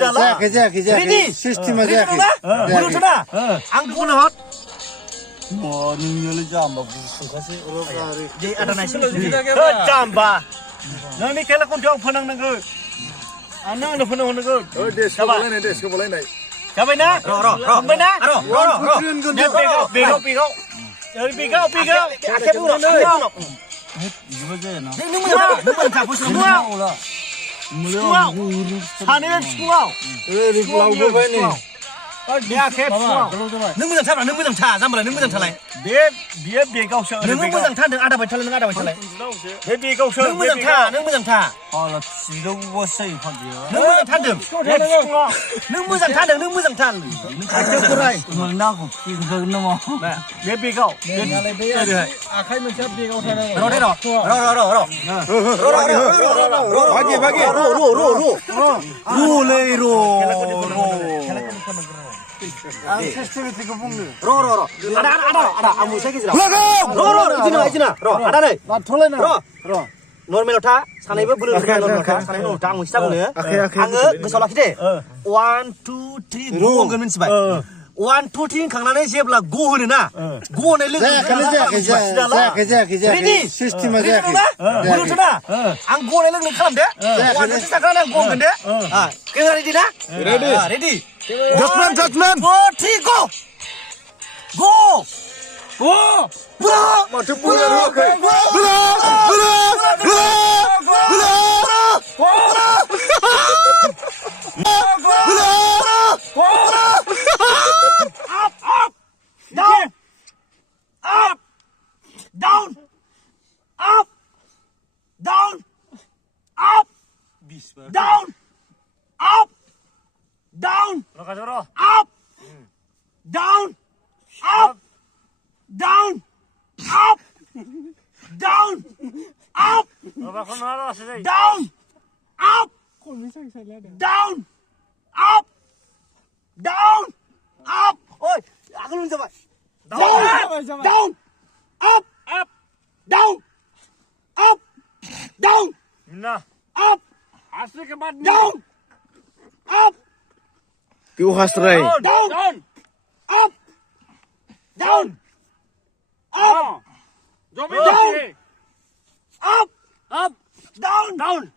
जायाखै सिस्टेमा जायाखै बुंथ'ना आं बुंनो हर नोंनियालाय जाम्बा गुसुंखासो दे आदा नायसोल' जाम्बा नोंनि खेला खन्थायाव फोनांनांगोन आंनो फोनांनांगोन देसखौबालायनाय जाबायना हमबायना बेगाव आखाइ बुंनो बिदिबा जायाना नों मोजां सानै बिफुङाव लावबोबाय नै नों मोजां थाब्रा नों मोजां था जाम्बालाय नों मोजां थालाय बियो बेगावसो नों मोजां था नों आदा बाय थालाय नों आदा बाय थालाय बे बेगावसो नों मोजां था नों मोजां था सिदावबासो जायो फांसेया नों मोजां थादों नों मोजां थादों नं मोजां था नांगौ फिगोन नामा बे बेगाव आखाइ मोनसेया बेगाव थानांगौ आं सिस्टेमेटिकखौ बुंनो आदा आं मोनसे गेजेराव इदिना आदा नै लाथ'लायना नर्मेलाव था सानैबो बोलो नर्मेलाव था सानैबो आं मोनसे बुंनो आङो गोसोआव लाखि दे 1 2 3 गो होनगोन मिथिबाय 1 2 3 खांनानै जेब्ला गो होनो ना गो होनाय लोगो जायाखै सिस्टेमा जायाखै बुंथ'ना आं गो होनाय लोगो खालाम दे 1 2 3 खांनानै आं गो होगोन दे केमेरा रेडि ना रेडि जाजमेन्ट 4 3 गो माथो बुंनो रोङाखै Kêu hasray. Down.